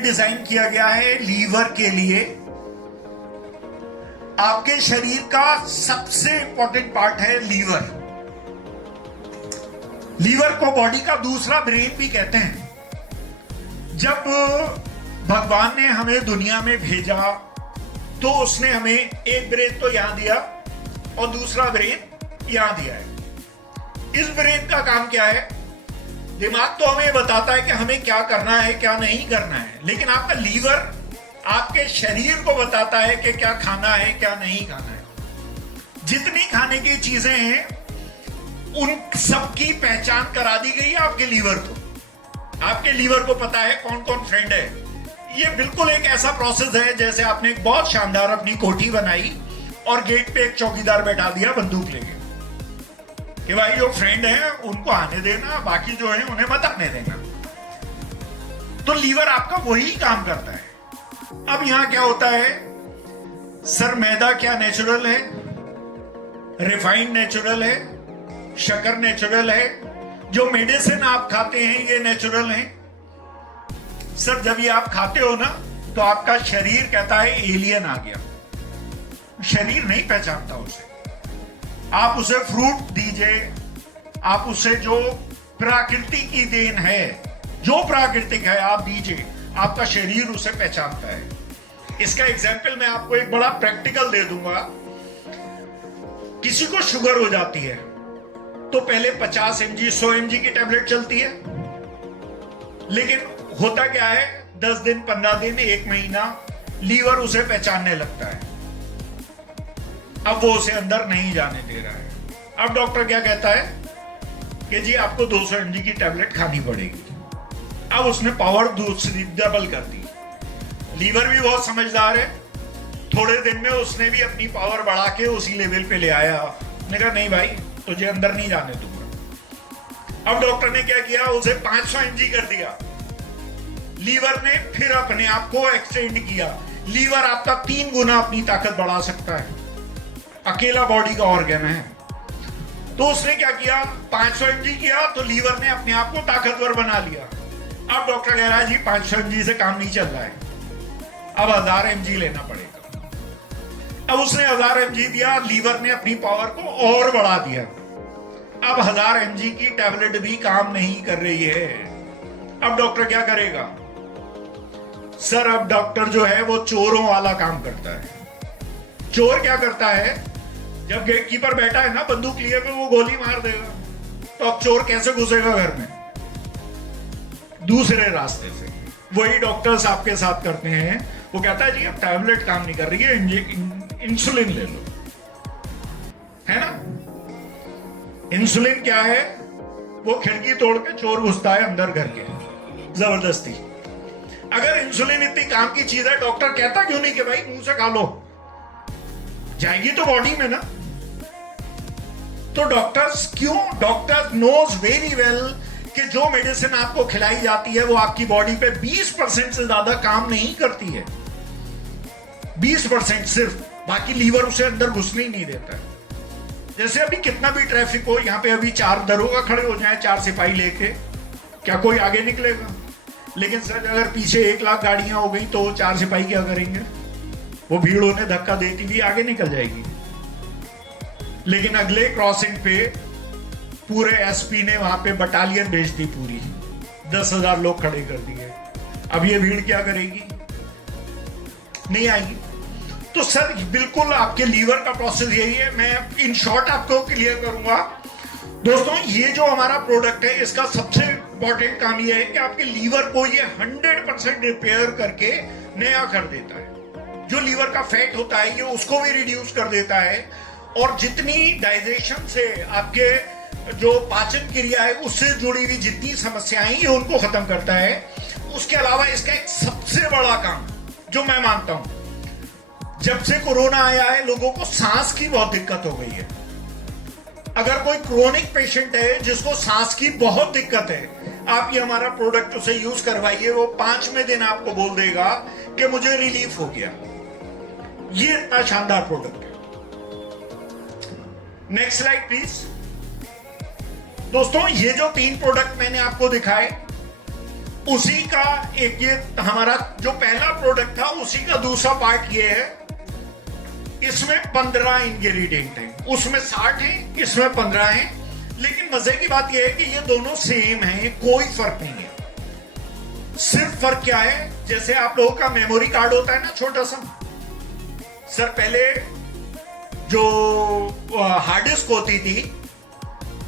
Design किया गया है लीवर के लिए। आपके शरीर का सबसे इंपॉर्टेंट पार्ट है लीवर। लीवर को बॉडी का दूसरा ब्रेन भी कहते हैं। जब भगवान ने हमें दुनिया में भेजा तो उसने हमें एक ब्रेन तो यहां दिया और दूसरा ब्रेन यहां दिया है। इस ब्रेन का काम क्या है? दिमाग तो हमें बताता है कि हमें क्या करना है क्या नहीं करना है, लेकिन आपका लीवर आपके शरीर को बताता है कि क्या खाना है क्या नहीं खाना है। जितनी खाने की चीजें हैं उन सबकी पहचान करा दी गई है आपके लीवर को। आपके लीवर को पता है कौन कौन फ्रेंड है। ये बिल्कुल एक ऐसा प्रोसेस है जैसे आपने एक बहुत शानदार अपनी कोठी बनाई और गेट पे एक चौकीदार बैठा दिया बंदूक लेके कि भाई जो फ्रेंड है उनको आने देना, बाकी जो है उन्हें मत आने देना। तो लीवर आपका वही काम करता है। अब यहां क्या होता है, सर मैदा क्या नेचुरल है, रिफाइंड नेचुरल है, शक्कर नेचुरल है, जो मेडिसिन आप खाते हैं ये नेचुरल है। सर जब ये आप खाते हो ना तो आपका शरीर कहता है एलियन आ गया। शरीर नहीं पहचानता उसे। आप उसे फ्रूट दीजिए, आप उसे जो प्रकृति की देन है, जो प्राकृतिक है आप दीजिए, आपका शरीर उसे पहचानता है। इसका एग्जाम्पल मैं आपको एक बड़ा प्रैक्टिकल दे दूंगा। किसी को शुगर हो जाती है तो पहले 50 mg 100 mg की टेबलेट चलती है, लेकिन होता क्या है 10 दिन 15 दिन 1 महीना लीवर उसे पहचानने लगता है, अब वो उसे अंदर नहीं जाने दे रहा है। अब डॉक्टर क्या कहता है कि जी आपको 200 mg की टेबलेट खानी पड़ेगी। अब उसने पावर दूसरी डबल कर दी। लीवर भी बहुत समझदार है, थोड़े दिन में उसने भी अपनी पावर बढ़ा के उसी लेवल पे ले आया। उसने कहा नहीं भाई तुझे अंदर नहीं जाने दूंगा। अब डॉक्टर ने क्या किया, उसे 500 mg कर दिया। लीवर ने फिर अपने आप को एक्सटेंड किया। लीवर आपका 3 गुना अपनी ताकत बढ़ा सकता है, अकेला बॉडी का ऑर्गन है। तो उसने क्या किया, 500 mg किया तो लीवर ने अपने आप को ताकतवर बना लिया। अब डॉक्टर कह रहा है जी 500 mg से काम नहीं चल रहा है, अब 1000 mg लेना पड़ेगा। अब उसने 1000 mg दिया, लीवर ने अपनी पावर को और बढ़ा दिया। अब 1000 mg की टैबलेट भी काम नहीं कर रही है। अब डॉक्टर क्या करेगा? सर अब डॉक्टर जो है वो चोरों वाला काम करता है। चोर क्या करता है, जब गेटकीपर बैठा है ना बंदूक लिए हुए, वो गोली मार देगा, तो अब चोर कैसे घुसेगा घर में? दूसरे रास्ते से। वही डॉक्टर्स आपके साथ करते हैं। वो कहता है जी अब टैबलेट काम नहीं कर रही है, इंसुलिन ले लो, है ना। इंसुलिन क्या है, वो खिड़की तोड़ के चोर घुसता है अंदर घर के जबरदस्ती। अगर इंसुलिन इतनी काम की चीज है, डॉक्टर कहता क्यों नहीं कि भाई मुंह से खा लो, जाएगी तो बॉडी में ना। तो डॉक्टर्स क्यों, डॉक्टर नोज वेरी वेल कि जो मेडिसिन आपको खिलाई जाती है वो आपकी बॉडी पे 20% से ज्यादा काम नहीं करती है, 20% सिर्फ, बाकी लीवर उसे अंदर घुसने ही नहीं देता है। जैसे अभी कितना भी ट्रैफिक हो, यहाँ पे अभी 4 दरोगा खड़े हो जाए 4 सिपाही लेके, क्या कोई आगे निकलेगा? लेकिन सर अगर पीछे 1 लाख गाड़ियां हो गई तो 4 सिपाही क्या करेंगे? वो भीड़ उन्हें धक्का देती हुई आगे निकल जाएगी। लेकिन अगले क्रॉसिंग पे पूरे एसपी ने वहां पे बटालियन भेज दी, पूरी 10,000 लोग खड़े कर दिए। अब ये भीड़ क्या करेगी? नहीं आएगी। तो सर बिल्कुल आपके लीवर का प्रोसेस यही है। मैं इन शॉर्ट आपको क्लियर करूंगा। दोस्तों ये जो हमारा प्रोडक्ट है, इसका सबसे इंपॉर्टेंट काम यह है कि आपके लीवर को ये 100% रिपेयर करके नया कर देता है। जो लीवर का फैट होता है ये उसको भी रिड्यूस कर देता है, और जितनी डाइजेशन से आपके जो पाचन क्रिया है उससे जुड़ी हुई जितनी समस्याएं ये उनको खत्म करता है। उसके अलावा इसका एक सबसे बड़ा काम जो मैं मानता हूं, जब से कोरोना आया है लोगों को सांस की बहुत दिक्कत हो गई है। अगर कोई क्रोनिक पेशेंट है जिसको सांस की बहुत दिक्कत है, आप ये हमारा प्रोडक्ट उसे यूज करवाइए, वो 5वें दिन आपको बोल देगा कि मुझे रिलीफ हो गया। ये इतना शानदार प्रोडक्ट है। Next slide please. दोस्तों ये जो 3 प्रोडक्ट मैंने आपको दिखाए, उसी का एक ये हमारा जो पहला प्रोडक्ट था उसी का दूसरा पार्ट ये है। इसमें 15 इंग्रेडिएंट हैं, उसमें 60 हैं, इसमें 15 हैं। लेकिन मजे की बात यह है कि ये दोनों सेम हैं, कोई फर्क नहीं है। सिर्फ फर्क क्या है, जैसे आप लोगों का मेमोरी कार्ड होता है ना छोटा सा, सर पहले जो हार्ड डिस्क होती थी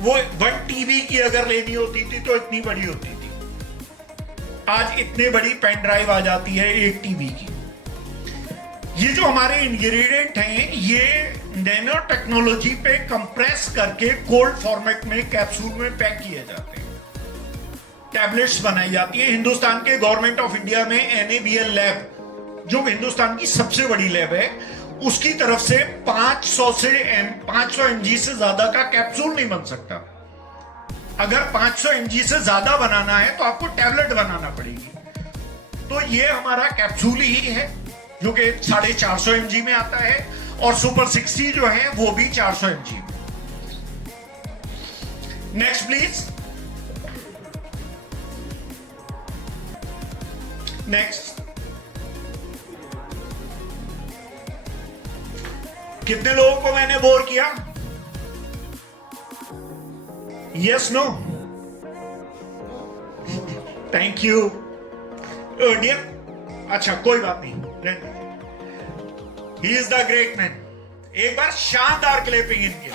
वो 1 TB की अगर लेनी होती थी तो इतनी बड़ी होती थी। आज इतनी बड़ी पेन ड्राइव आ जाती है 1 TB की। ये जो हमारे इंग्रेडिएंट हैं ये नैनो टेक्नोलॉजी पे कंप्रेस करके कोल्ड फॉर्मेट में कैप्सूल में पैक किए जाते हैं, टैबलेट्स बनाई जाती है। हिंदुस्तान के गवर्नमेंट ऑफ इंडिया में NABL लैब, जो हिंदुस्तान की सबसे बड़ी लैब है, उसकी तरफ से 500 mg से ज्यादा का कैप्सूल नहीं बन सकता। अगर 500 mg से ज्यादा बनाना है तो आपको टैबलेट बनाना पड़ेगी। तो ये हमारा कैप्सूल ही है जो कि 450 mg में आता है, और सुपर 60 जो है वो भी 400 mg में। Next please. नेक्स्ट। कितने लोगों को मैंने बोर किया? Yes no? Thank you dear. अच्छा कोई बात नहीं, he is the great man. एक बार शानदार क्लैपिंग इनके।